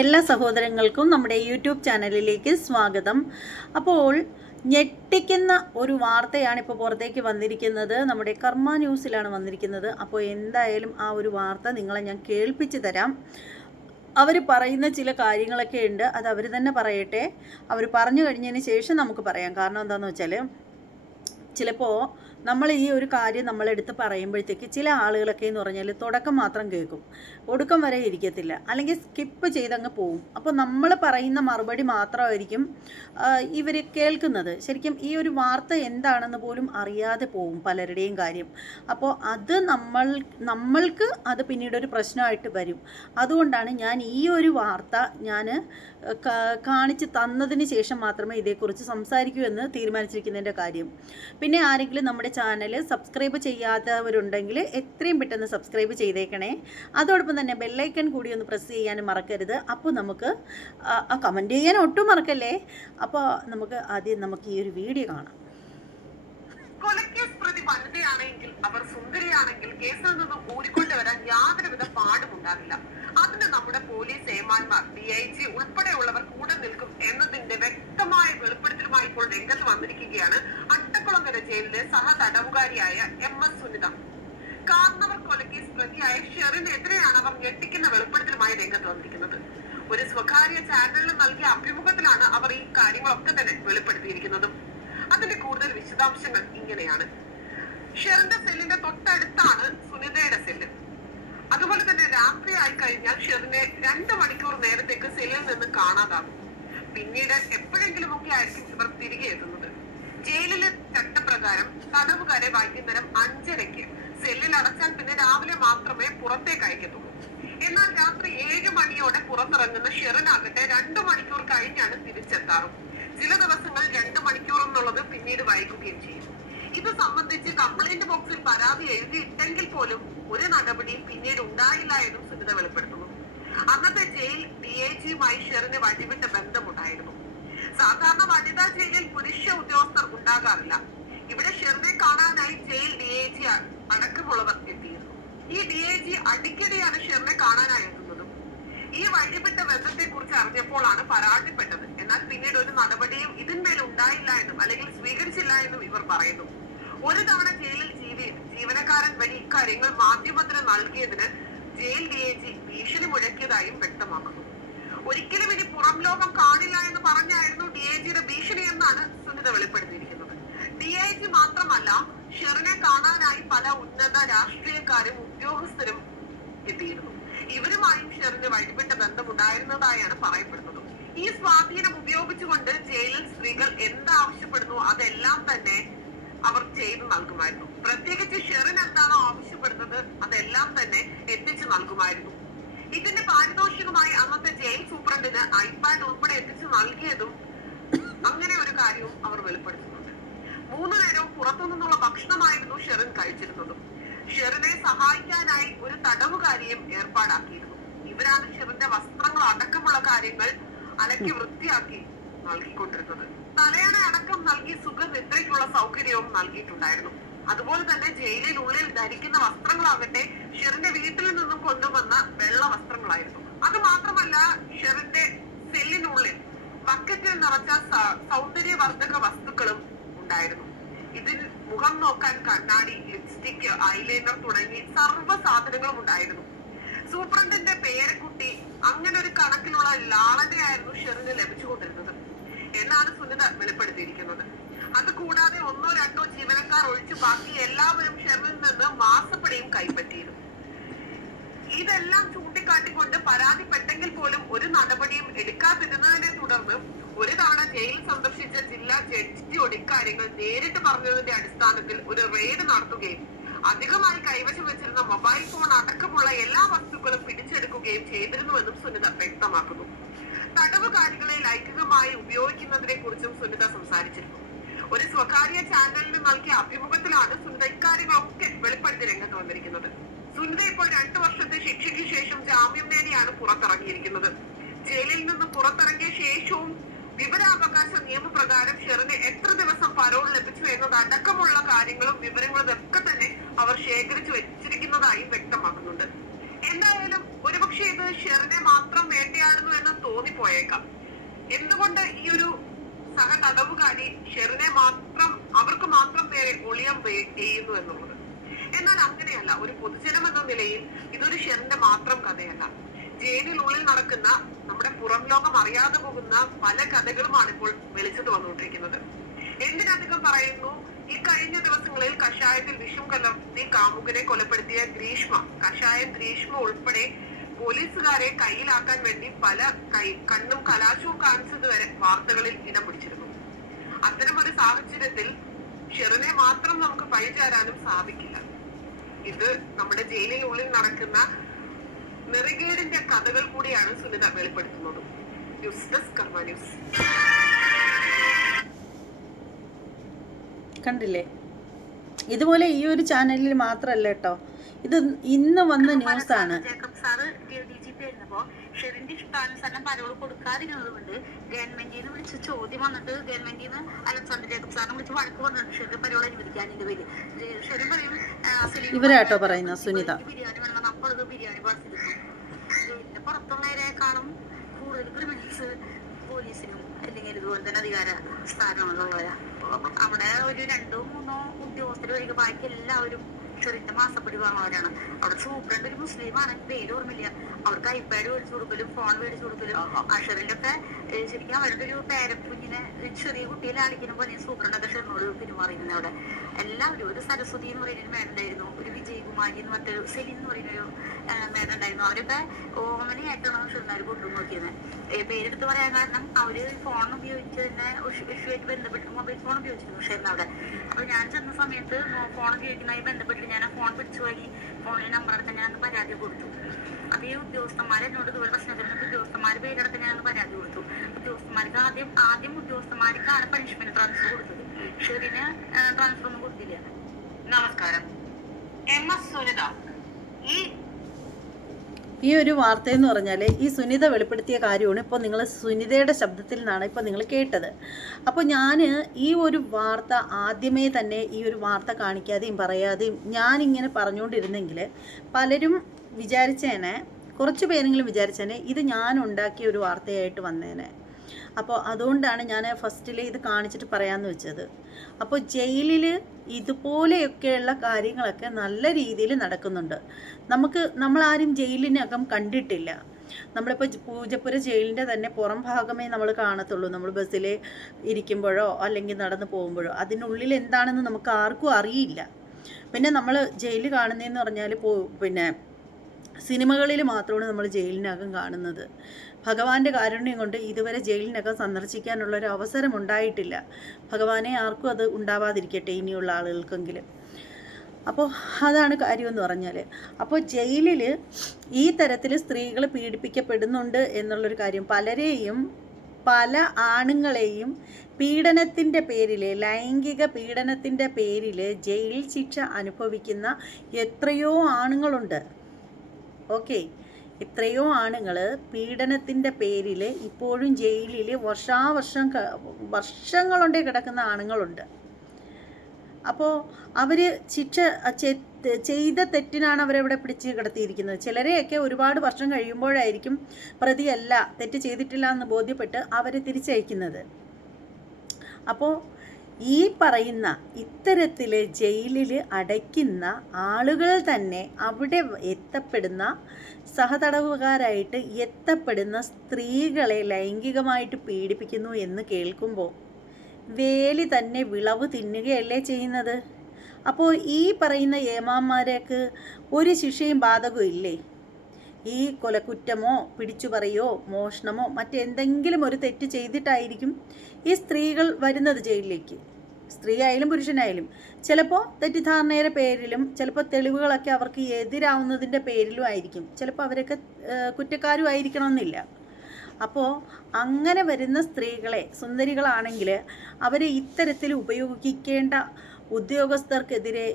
എല്ലാ സഹോദരങ്ങൾക്കും നമ്മുടെ യൂട്യൂബ് ചാനലിലേക്ക് സ്വാഗതം. അപ്പോൾ ഞെട്ടിക്കുന്ന ഒരു വാർത്തയാണ് ഇപ്പോൾ പുറത്തേക്ക് വന്നിരിക്കുന്നത്. നമ്മുടെ കർമ്മ ന്യൂസിലാണ് വന്നിരിക്കുന്നത്. അപ്പോൾ എന്തായാലും ആ ഒരു വാർത്ത നിങ്ങളെ ഞാൻ കേൾപ്പിച്ച് തരാം. അവർ പറയുന്ന ചില കാര്യങ്ങളൊക്കെ ഉണ്ട്, അത് അവർ തന്നെ പറയട്ടെ. അവർ പറഞ്ഞു കഴിഞ്ഞതിന് ശേഷം നമുക്ക് പറയാം. കാരണം എന്താണെന്ന് വെച്ചാൽ ചിലപ്പോൾ നമ്മൾ ഈ ഒരു കാര്യം നമ്മളെടുത്ത് പറയുമ്പോഴത്തേക്ക് ചില ആളുകളൊക്കെ എന്ന് പറഞ്ഞാൽ തുടക്കം മാത്രം കേൾക്കും, ഒടുക്കം വരെ ഇരിക്കത്തില്ല, അല്ലെങ്കിൽ സ്കിപ്പ് ചെയ്തങ്ങ് പോവും. അപ്പോൾ നമ്മൾ പറയുന്ന മറുപടി മാത്രമായിരിക്കും ഇവർ കേൾക്കുന്നത്. ശരിക്കും ഈ ഒരു വാർത്ത എന്താണെന്ന് പോലും അറിയാതെ പോവും പലരുടെയും കാര്യം. അപ്പോൾ അത് നമ്മൾക്ക് അത് പിന്നീട് ഒരു പ്രശ്നമായിട്ട് വരും. അതുകൊണ്ടാണ് ഞാൻ ഈ ഒരു വാർത്ത കാണിച്ച് തന്നതിന് ശേഷം മാത്രമേ ഇതേക്കുറിച്ച് സംസാരിക്കൂ എന്ന് തീരുമാനിച്ചിരിക്കുന്നതിൻ്റെ കാര്യം. പിന്നെ ആരെങ്കിലും നമ്മുടെ ചാനൽ സബ്സ്ക്രൈബ് ചെയ്യാത്തവരുണ്ടെങ്കിൽ എത്രയും പെട്ടെന്ന് സബ്സ്ക്രൈബ് ചെയ്തേക്കണേ. അതോടൊപ്പം തന്നെ ബെല്ലൈക്കൺ കൂടി ഒന്ന് പ്രസ് ചെയ്യാനും മറക്കരുത്. അപ്പോൾ നമുക്ക് കമൻറ്റ് ചെയ്യാൻ ഒട്ടും മറക്കല്ലേ. അപ്പോൾ നമുക്ക് ഈ ഒരു വീഡിയോ കാണാം. കൊലക്കേസ് പ്രതി വനിതയാണെങ്കിൽ അവർ സുന്ദരിയാണെങ്കിൽ കേസിൽ നിന്നും ഊരിക്കൊണ്ടുവരാൻ യാതൊരുവിധ പാടുമുണ്ടാകില്ല. അതിന് നമ്മുടെ പോലീസ് ഏമാന്മാർ, DIG ഉൾപ്പെടെയുള്ളവർ കൂടെ നിൽക്കും എന്നതിന്റെ വ്യക്തമായ വെളിപ്പെടുത്തലുമായി ഇപ്പോൾ രംഗത്ത് വന്നിരിക്കുകയാണ് അട്ടക്കുളങ്ങര ജയിലിലെ സഹ തടവുകാരിയായ MS സുനിത. കാർന്നവർ കൊലക്കേസ് പ്രതിയായ ഷെറിനെതിരെയാണ് അവർ ഞെട്ടിക്കുന്ന വെളിപ്പെടുത്തലുമായി രംഗത്ത് വന്നിരിക്കുന്നത്. ഒരു സ്വകാര്യ ചാനലിന് നൽകിയ അഭിമുഖത്തിലാണ് അവർ ഈ കാര്യങ്ങളൊക്കെ തന്നെ വെളിപ്പെടുത്തിയിരിക്കുന്നതും. അതിന്റെ കൂടുതൽ വിശദാംശങ്ങൾ ഇങ്ങനെയാണ്. ഷെറിന്റെ സെല്ലിന്റെ തൊട്ടടുത്താണ് സുനിതയുടെ സെല്ല്. അതുപോലെ തന്നെ രാത്രി ആയി കഴിഞ്ഞാൽ ഷെറിനെ 2 മണിക്കൂർ നേരത്തേക്ക് സെല്ലിൽ നിന്ന് കാണാതാകും. പിന്നീട് എപ്പോഴെങ്കിലും ഒക്കെ ആയിരിക്കും ഇവർ തിരികെ എത്തുന്നത്. ജയിലിലെ ചട്ടപ്രകാരം തടവുകാരെ വൈകുന്നേരം 5:30 സെല്ലിൽ അടച്ചാൽ പിന്നെ രാവിലെ മാത്രമേ പുറത്തേക്ക് അയക്കത്തുള്ളൂ. എന്നാൽ രാത്രി 7 മണിയോടെ പുറത്തിറങ്ങുന്ന ഷെറിനാകട്ടെ 2 മണിക്കൂർ കഴിഞ്ഞാണ് തിരിച്ചെത്താറും. ചില ദിവസങ്ങൾ 2 മണിക്കൂർ എന്നുള്ളത് പിന്നീട് വൈകുകയും ചെയ്യും. ഇത് സംബന്ധിച്ച് കംപ്ലൈന്റ് ബോക്സിൽ പരാതി എഴുതിയിട്ടെങ്കിൽ പോലും ഒരു നടപടിയും പിന്നീട് ഉണ്ടായില്ല എന്നും സുനിത വെളിപ്പെടുത്തുന്നു. അന്നത്തെ ജയിൽ DIGയുമായി ഷെറിന് വഴിവിട്ട ബന്ധമുണ്ടായിരുന്നു. സാധാരണ വനിതാ ജയിലിൽ പുരുഷ ഉദ്യോഗസ്ഥർ ഉണ്ടാകാറില്ല. ഇവിടെ ഷെറിനെ കാണാനായി ജയിൽ DIG അടക്കമുള്ളവർ എത്തിയിരുന്നു. ഈ DIG അടിക്കടിയാണ് ഷെറിനെ കാണാനായി എത്തുന്നതും. ഈ വഴിവിട്ട ബന്ധത്തെ കുറിച്ച് അറിഞ്ഞപ്പോഴാണ് പരാതിപ്പെട്ടത്. എന്നാൽ പിന്നീട് ഒരു നടപടിയും ഇതിന്മേൽ ഉണ്ടായില്ല എന്നും അല്ലെങ്കിൽ സ്വീകരിച്ചില്ല എന്നും ഇവർ പറയുന്നു. ഒരു തവണ ജയിലിൽ ജീവനക്കാരൻ വഴി ഇക്കാര്യങ്ങൾ മാധ്യമത്തിന് നൽകിയതിന് ജയിൽ DIG ഭീഷണി മുഴക്കിയതായും വ്യക്തമാക്കുന്നു. ഒരിക്കലും ഇനി പുറം ലോകം കാണില്ല എന്ന് പറഞ്ഞായിരുന്നു DIGയുടെ ഭീഷണി എന്നാണ് സുനിത വെളിപ്പെടുത്തിയിരിക്കുന്നത്. DIG മാത്രമല്ല, ഷെറിനെ കാണാനായി പല ഉന്നത രാഷ്ട്രീയക്കാരും ഉദ്യോഗസ്ഥരും എത്തിയിരുന്നു. ഇവരുമായും ഷെറിന് വഴിവിട്ട ബന്ധമുണ്ടായിരുന്നതായാണ് പറയപ്പെടുന്നത്. ഈ സ്വാധീനം ഉപയോഗിച്ചുകൊണ്ട് ജയിലിൽ സ്ത്രീകൾ എന്താവശ്യപ്പെടുന്നു അതെല്ലാം തന്നെ അവർ ചെയ്തു നൽകുമായിരുന്നു. പ്രത്യേകിച്ച് ഷെറിൻ എന്താണോ ആവശ്യപ്പെടുന്നത് അതെല്ലാം തന്നെ എത്തിച്ചു നൽകുമായിരുന്നു. ഇതിന്റെ പാരിതോഷികമായി അന്നത്തെ ജയിൽ സൂപ്രണ്ടിന് iPad ഉൾപ്പെടെ എത്തിച്ചു നൽകിയതും അങ്ങനെ ഒരു കാര്യവും അവർ വെളിപ്പെടുത്തുന്നുണ്ട്. 3 നേരവും പുറത്തുനിന്നുള്ള ഭക്ഷണമായിരുന്നു ഷെറിൻ കഴിച്ചിരുന്നതും. ഷെറിനെ സഹായിക്കാനായി ഒരു തടവുകാരിയും ഏർപ്പാടാക്കിയിരുന്നു. ഇവരാണ് ഷെറിന്റെ വസ്ത്രങ്ങൾ അടക്കമുള്ള കാര്യങ്ങൾ അലക്കി വൃത്തിയാക്കി നൽകിക്കൊണ്ടിരുന്നത്. തലയണ അടക്കം നൽകി സുഖനിദ്രയ്ക്കുള്ള സൗകര്യവും നൽകിയിട്ടുണ്ടായിരുന്നു. അതുപോലെ തന്നെ ജയിലിനുള്ളിൽ ധരിക്കുന്ന വസ്ത്രങ്ങളാകട്ടെ ഷെറിന്റെ വീട്ടിൽ നിന്നും കൊണ്ടുവന്ന വെള്ള വസ്ത്രങ്ങളായിരുന്നു. അത് മാത്രമല്ല, ഷെറിന്റെ സെല്ലിനുള്ളിൽ ബക്കറ്റിൽ നിറച്ച സൗന്ദര്യവർദ്ധക വസ്തുക്കളും ഉണ്ടായിരുന്നു. ഇതിൽ മുഖം നോക്കാൻ കണ്ണാടി, ലിപ്സ്റ്റിക്, ഐലൈനർ തുടങ്ങി സർവ്വ സാധനങ്ങളും ഉണ്ടായിരുന്നു. സൂപ്രണ്ടിന്റെ പേരക്കുട്ടി, അങ്ങനെ ഒരു കണക്കിലുള്ള ലാളനയായിരുന്നു ഷെറിന് ലഭിച്ചുകൊണ്ടിരുന്നത് എന്നാണ് സുനിത വെളിപ്പെടുത്തിയിരിക്കുന്നത്. അത് കൂടാതെ 1-2 ജീവനക്കാർ ഒഴിച്ച് ബാക്കി എല്ലാവരും ഷെറിനിൽ നിന്ന് മാസപ്പടിയും കൈപ്പറ്റിയിരുന്നു. ഇതെല്ലാം ചൂണ്ടിക്കാട്ടിക്കൊണ്ട് പരാതിപ്പെട്ടെങ്കിൽ പോലും ഒരു നടപടിയും എടുക്കാതിരുന്നതിനെ തുടർന്ന് ഒരു തവണ ജയിൽ സന്ദർശിച്ച ജില്ലാ ജഡ്ജിയോട് ഇക്കാര്യങ്ങൾ നേരിട്ട് പറഞ്ഞതിന്റെ അടിസ്ഥാനത്തിൽ ഒരു റെയ്ഡ് നടത്തുകയും അധികമായി കൈവശം വെച്ചിരുന്ന മൊബൈൽ ഫോൺ അടക്കമുള്ള എല്ലാ വസ്തുക്കളും പിടിച്ചെടുക്കുകയും ചെയ്തിരുന്നുവെന്നും സുനിത വ്യക്തമാക്കുന്നു. തടവുകാരികളെ ലൈംഗികമായി ഉപയോഗിക്കുന്നതിനെ കുറിച്ചും സുനിത സംസാരിച്ചിരുന്നു. ഒരു സ്വകാര്യ ചാനലിന് നൽകിയ അഭിമുഖത്തിലാണ് സുനിത ഇക്കാര്യങ്ങളൊക്കെ വെളിപ്പെടുത്തി രംഗത്ത് വന്നിരിക്കുന്നത്. സുനിത ഇപ്പോൾ 2 വർഷത്തെ ശിക്ഷയ്ക്ക് ശേഷം ജാമ്യം നേടിയാണ് പുറത്തിറങ്ങിയിരിക്കുന്നത്. ജയിലിൽ നിന്ന് പുറത്തിറങ്ങിയ ശേഷവും വിവരാവകാശ നിയമപ്രകാരം ഷെറിന് എത്ര ദിവസം പരോൾ ലഭിച്ചു എന്നതടക്കമുള്ള കാര്യങ്ങളും വിവരങ്ങളും ഒക്കെ തന്നെ അവർ ശേഖരിച്ചു വെച്ചിരിക്കുന്നതായും വ്യക്തമാക്കുന്നുണ്ട്. എന്തായാലും ഒരുപക്ഷെ ഇത് ഷെറിനെ മാത്രം വേട്ടയാടുന്നു എന്ന് പോയേക്കാം. എന്തുകൊണ്ട് ഈ ഒരു സഹ തടവുകാരി ഷെറിനെ മാത്രം അവർക്ക് മാത്രം പേരെ ഒളിയം ചെയ്യുന്നു എന്നുള്ളത്. എന്നാൽ അങ്ങനെയല്ല. ഒരു പൊതുജനം എന്ന നിലയിൽ ഇതൊരു ഷെറിന്റെ മാത്രം കഥയല്ല. ജയിലിനുള്ളിൽ നടക്കുന്ന നമ്മുടെ പുറം ലോകം അറിയാതെ പോകുന്ന പല കഥകളുമാണ് ഇപ്പോൾ വെളിച്ചത്ത് വന്നുകൊണ്ടിരിക്കുന്നത്. എന്തിനധികം പറയുന്നു, ഈ കഴിഞ്ഞ ദിവസങ്ങളിൽ കഷായത്തിൽ വിഷം കലർത്തി കാമുകനെ കൊലപ്പെടുത്തിയ ഗ്രീഷ്മ ഉൾപ്പെടെ പോലീസുകാരെ കയ്യിലാക്കാൻ വേണ്ടി പല കണ്ണും കലാശവും കാണിച്ചത് വരെ വാർത്തകളിൽ ഇടം പിടിച്ചിരുന്നു. അത്തരമൊരു സാഹചര്യത്തിൽ ഷെറിനെ മാത്രം നമുക്ക് പഴിചാരാനും സാധിക്കില്ല. ഇത് നമ്മുടെ ജയിലിനുള്ളിൽ നടക്കുന്ന നെറികേടിന്റെ കഥകൾ കൂടിയാണ് സുനിത വെളിപ്പെടുത്തുന്നത്. ന്യൂസ് ഡെസ്ക് കർമ്മ ന്യൂസ്. കണ്ടില്ലേ? ഇതുപോലെ ഈ ഒരു ചാനലിൽ മാത്രമല്ല കേട്ടോ, ഇത് ഇന്ന് വന്ന ന്യൂസാണ്. ജേക്കബ് സാറ് DGP ആയിരുന്നപ്പോ ഷെറിന്റെ ഇഷ്ടാനുസരണം പരോള് കൊടുക്കാതിരുന്നത് കൊണ്ട് ഗവൺമെന്റിൽ നിന്ന് വിളിച്ച് ചോദ്യം വന്നിട്ട് ഗവൺമെന്റിൽ നിന്ന് അലക്സാണ്ടർ ജേക്കബ് സാറിനെ വിളിച്ച് വഴക്ക് പറഞ്ഞിട്ട് ഷെറിൻ പരോൾ അനുവദിക്കാനിന്റെ പേര്. ഷെറിൻ പറയും ഇവരാട്ടോ പറയുന്ന സുനിത ബിരിയാണി വേണം, അപ്പോൾ ബിരിയാണി പാർസലിട്ടു. ജയിലിന്റെ പുറത്തുള്ളവരെക്കാളും കൂടുതൽ ക്രിമിനൽസ് പോലീസിനും അല്ലെങ്കിൽ ഇതുപോലെ തന്നെ അധികാര സ്ഥാനങ്ങളുള്ളവരാ. അവിടെ ഒരു 2-3 ഉദ്യോഗസ്ഥർ വരിക, ബാക്കി എല്ലാവരും ഷെറിന്റെ മാസപ്പടി വാങ്ങുന്നവരാണ്. അവിടെ സൂപ്രണ്ട് ഒരു മുസ്ലിമാണ്, പേര് ഓർമ്മയില്ല. അവർക്ക് ഐപാഡ് മേടിച്ചു കൊടുക്കലും ഫോൺ മേടിച്ചു കൊടുക്കലും ഷെറിന്റെ ഒക്കെ ശരിക്കും അവരുടെ ഒരു പേരക്കുഞ്ഞിനെ ചെറിയ കുട്ടിയെ ലാളിക്കുന്ന പോലെ സൂപ്രണ്ടൊക്കെ ഷെറിനോട് പെരുമാറിയിരുന്നു. അവിടെ എല്ലാവരും, ഒരു സരസ്വതി എന്ന് പറയുന്നൊരു മേഡുണ്ടായിരുന്നു, ഒരു വിജയകുമാരി എന്ന് മറ്റൊരു സെലിൻ എന്ന് പറയുന്നൊരു മേഡുണ്ടായിരുന്നു. അവരൊക്കെ ഓമനയായിട്ടാണ് ഷെറിനാർ കൊണ്ടു നോക്കിയിരുന്നത്. പേരെടുത്ത് പറയാൻ കാരണം അവര് ഫോൺ ഉപയോഗിച്ച് തന്നെ ഇഷ്യൂമായിട്ട് ബന്ധപ്പെട്ട് മൊബൈൽ ഫോൺ ഉപയോഗിച്ചിരുന്നു ഷെറിന് അവിടെ. അപ്പൊ ഞാൻ ചെന്ന സമയത്ത് ഫോൺ ഉപയോഗിക്കുന്നതായി ബന്ധപ്പെട്ട് ഞാൻ ആ ഫോൺ പിടിച്ചു പോയി ഫോണിൽ നമ്പർ അടക്കം ഞാൻ പരാതി കൊടുത്തു. അപ്പൊ ഈ ഉദ്യോഗസ്ഥന്മാർ എന്നോട് ഇതുപോലെ പ്രശ്നത്തിന് ഉദ്യോഗസ്ഥന്മാർ പേരടക്കം ഞാൻ പരാതി കൊടുത്തു. ഉദ്യോഗസ്ഥന്മാർക്ക് ആദ്യം ഉദ്യോഗസ്ഥന്മാർക്കാണ് പണിഷ്മെന്റ് ട്രാൻസ്ഫർ കൊടുത്തത്. ഷെറിന് ട്രാൻസ്ഫർ ഒന്നും കൊടുത്തില്ല. നമസ്കാരം. MS സുനിത. ഈ ഒരു വാർത്തയെന്ന് പറഞ്ഞാൽ ഈ സുനിത വെളിപ്പെടുത്തിയ കാര്യമാണ് ഇപ്പോൾ നിങ്ങൾ സുനിതയുടെ ശബ്ദത്തിൽ നിന്നാണ് ഇപ്പോൾ നിങ്ങൾ കേട്ടത്. അപ്പോൾ ഞാൻ ഈ ഒരു വാർത്ത ആദ്യമേ തന്നെ ഈ ഒരു വാർത്ത കാണിക്കാതെയും പറയാതെയും ഞാനിങ്ങനെ പറഞ്ഞുകൊണ്ടിരുന്നെങ്കിൽ പലരും വിചാരിച്ചേനെ, കുറച്ച് പേരെങ്കിലും വിചാരിച്ചേനെ ഇത് ഞാൻ ഉണ്ടാക്കിയ ഒരു വാർത്തയായിട്ട് വന്നേനെ. അപ്പോൾ അതുകൊണ്ടാണ് ഞാൻ ഫസ്റ്റിൽ ഇത് കാണിച്ചിട്ട് പറയാമെന്ന് വെച്ചത്. അപ്പോൾ ജയിലിൽ ഇതുപോലെയൊക്കെയുള്ള കാര്യങ്ങളൊക്കെ നല്ല രീതിയിൽ നടക്കുന്നുണ്ട്. നമ്മളാരും ജയിലിനകം കണ്ടിട്ടില്ല. നമ്മളിപ്പോൾ പൂജപ്പുര ജയിലിൻ്റെ തന്നെ പുറം ഭാഗമേ നമ്മൾ കാണത്തുള്ളൂ. നമ്മൾ ബസ്സിൽ ഇരിക്കുമ്പോഴോ അല്ലെങ്കിൽ നടന്നു പോകുമ്പോഴോ അതിനുള്ളിൽ എന്താണെന്ന് നമുക്ക് ആർക്കും അറിയില്ല. പിന്നെ നമ്മൾ ജയിൽ കാണുന്നതെന്ന് പറഞ്ഞാൽ പിന്നെ സിനിമകളിൽ മാത്രമാണ് നമ്മൾ ജയിലിനകം കാണുന്നത്. ഭഗവാന്റെ കാരുണ്യം കൊണ്ട് ഇതുവരെ ജയിലിനകം സന്ദർശിക്കാനുള്ളൊരു അവസരം ഉണ്ടായിട്ടില്ല. ഭഗവാനെ ആർക്കും അത് ഉണ്ടാവാതിരിക്കട്ടെ ഇനിയുള്ള ആളുകൾക്കെങ്കിലും. അപ്പോൾ അതാണ് കാര്യമെന്ന് പറഞ്ഞാൽ. അപ്പോൾ ജയിലിൽ ഈ തരത്തിൽ സ്ത്രീകൾ പീഡിപ്പിക്കപ്പെടുന്നുണ്ട് എന്നുള്ളൊരു കാര്യം പല ആണുങ്ങളെയും പീഡനത്തിൻ്റെ പേരിൽ, ലൈംഗിക പീഡനത്തിൻ്റെ പേരിൽ ജയിൽ ശിക്ഷ അനുഭവിക്കുന്ന എത്രയോ ആണുങ്ങളുണ്ട്. ഓക്കെ, എത്രയോ ആണുങ്ങൾ പീഡനത്തിൻ്റെ പേരിൽ ഇപ്പോഴും ജയിലിൽ വർഷങ്ങളുണ്ടേ കിടക്കുന്ന ആണുങ്ങളുണ്ട്. അപ്പോൾ അവർ ശിക്ഷ ചെയ്ത തെറ്റിനാണ് അവരവിടെ പിടിച്ച് കിടത്തിയിരിക്കുന്നത്. ചിലരെയൊക്കെ ഒരുപാട് വർഷം കഴിയുമ്പോഴായിരിക്കും പ്രതിയല്ല, തെറ്റ് ചെയ്തിട്ടില്ല എന്ന് ബോധ്യപ്പെട്ട് അവരെ തിരിച്ചയക്കുന്നത്. അപ്പോൾ ഈ പറയുന്ന ഇത്തരത്തിൽ ജയിലിൽ അടയ്ക്കുന്ന ആളുകൾ തന്നെ അവിടെ എത്തപ്പെടുന്ന സഹതടവുകാരായിട്ട് എത്തപ്പെടുന്ന സ്ത്രീകളെ ലൈംഗികമായിട്ട് പീഡിപ്പിക്കുന്നു എന്ന് കേൾക്കുമ്പോൾ വേലി തന്നെ വിളവ് തിന്നുകയല്ലേ ചെയ്യുന്നത്? അപ്പോൾ ഈ പറയുന്ന ഏമാന്മാരേക്ക് ഒരു ശിക്ഷയും ബാധകവും ഇല്ലേ? ഈ കൊലക്കുറ്റമോ പിടിച്ചുപറിയോ മോഷണമോ മറ്റെന്തെങ്കിലും ഒരു തെറ്റ് ചെയ്തിട്ടായിരിക്കും ഈ സ്ത്രീകൾ വരുന്നത് ജയിലിലേക്ക്. സ്ത്രീ ആയാലും പുരുഷനായാലും ചിലപ്പോൾ തെറ്റിദ്ധാരണയുടെ പേരിലും ചിലപ്പോൾ തെളിവുകളൊക്കെ അവർക്ക് എതിരാവുന്നതിൻ്റെ പേരിലും ആയിരിക്കും. ചിലപ്പോൾ അവരൊക്കെ കുറ്റക്കാരും ആയിരിക്കണമെന്നില്ല. അപ്പോൾ അങ്ങനെ വരുന്ന സ്ത്രീകളെ, സുന്ദരികളാണെങ്കിൽ അവരെ ഇത്തരത്തിൽ ഉപയോഗിക്കേണ്ട ഉദ്യോഗസ്ഥർക്കെതിരെ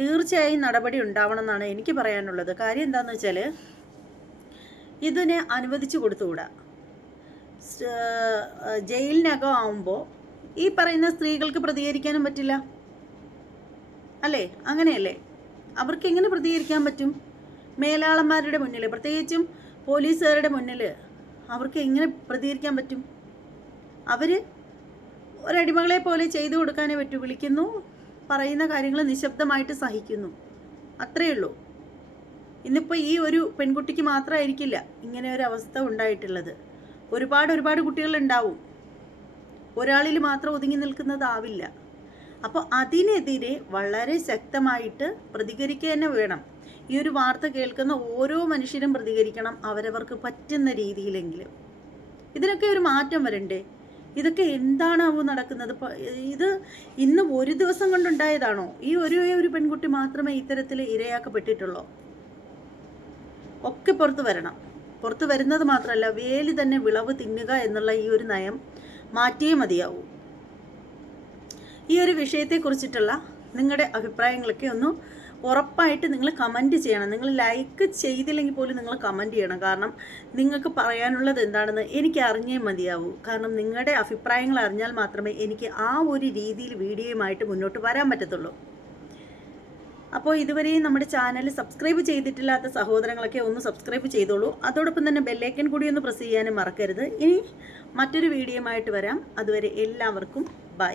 തീർച്ചയായും നടപടി ഉണ്ടാവണമെന്നാണ് എനിക്ക് പറയാനുള്ളത്. കാര്യം എന്താണെന്ന് വെച്ചാൽ ഇതിനെ അനുവദിച്ചു കൊടുത്തുകൂടാ. ജയിലിനകം ആവുമ്പോൾ ഈ പറയുന്ന സ്ത്രീകൾക്ക് പ്രതികരിക്കാനും പറ്റില്ല അല്ലേ? അങ്ങനെയല്ലേ? അവർക്ക് എങ്ങനെ പ്രതികരിക്കാൻ പറ്റും? മേലാളന്മാരുടെ മുന്നിൽ, പ്രത്യേകിച്ചും പോലീസുകാരുടെ മുന്നിൽ അവർക്ക് എങ്ങനെ പ്രതികരിക്കാൻ പറ്റും? അവർ ഒരടിമകളെ പോലെ ചെയ്തു കൊടുക്കാനേ പറ്റൂ. വിളിക്കുന്നു, പറയുന്ന കാര്യങ്ങൾ നിശബ്ദമായിട്ട് സഹിക്കുന്നു, അത്രയേ ഉള്ളൂ. ഇന്നിപ്പോൾ ഈ ഒരു പെൺകുട്ടിക്ക് മാത്രമായിരിക്കില്ല ഇങ്ങനെ ഒരു അവസ്ഥ ഉണ്ടായിട്ടുള്ളത്. ഒരുപാട് കുട്ടികളുണ്ടാവും. ഒരാളിൽ മാത്രം ഒതുങ്ങി നിൽക്കുന്നതാവില്ല. അപ്പോൾ അതിനെതിരെ വളരെ ശക്തമായിട്ട് പ്രതികരിക്കുക തന്നെ വേണം. ഈ ഒരു വാർത്ത കേൾക്കുന്ന ഓരോ മനുഷ്യരും പ്രതികരിക്കണം, അവരവർക്ക് പറ്റുന്ന രീതിയിലെങ്കിലും. ഇതിനൊക്കെ ഒരു മാറ്റം വരണ്ടേ? ഇതൊക്കെ എന്താണാവോ നടക്കുന്നത്? ഇത് ഇന്ന് ഒരു ദിവസം കൊണ്ടുണ്ടായതാണോ? ഈ ഒരു പെൺകുട്ടി മാത്രമേ ഇത്തരത്തിൽ ഇരയാക്കപ്പെട്ടിട്ടുള്ളൂ? ഒക്കെ പുറത്തു വരണം. പുറത്തു വരുന്നത് മാത്രമല്ല, വേലി തന്നെ വിളവ് തിന്നുക എന്നുള്ള ഈ ഒരു നയം മാറ്റിയേ മതിയാവൂ. ഈ ഒരു വിഷയത്തെക്കുറിച്ചിട്ടുള്ള നിങ്ങളുടെ അഭിപ്രായങ്ങളൊക്കെ ഒന്ന് ഉറപ്പായിട്ട് നിങ്ങൾ കമൻറ്റ് ചെയ്യണം. നിങ്ങൾ ലൈക്ക് ചെയ്തില്ലെങ്കിൽ പോലും നിങ്ങൾ കമൻറ്റ് ചെയ്യണം. കാരണം നിങ്ങൾക്ക് പറയാനുള്ളത് എന്താണെന്ന് എനിക്ക് അറിഞ്ഞേ മതിയാവൂ. കാരണം നിങ്ങളുടെ അഭിപ്രായങ്ങൾ അറിഞ്ഞാൽ മാത്രമേ എനിക്ക് ആ ഒരു രീതിയിൽ വീഡിയോയുമായിട്ട് മുന്നോട്ട് വരാൻ പറ്റത്തുള്ളൂ. അപ്പോൾ ഇതുവരെയും നമ്മുടെ ചാനൽ സബ്സ്ക്രൈബ് ചെയ്തിട്ടില്ലാത്ത സഹോദരങ്ങളൊക്കെ ഒന്ന് സബ്സ്ക്രൈബ് ചെയ്തോളൂ. അതോടൊപ്പം തന്നെ ബെല്ലൈക്കൻ കൂടി ഒന്ന് പ്രസ് ചെയ്യാനും മറക്കരുത്. ഇനി മറ്റൊരു വീഡിയോയുമായിട്ട് വരാം. അതുവരെ എല്ലാവർക്കും ബൈ.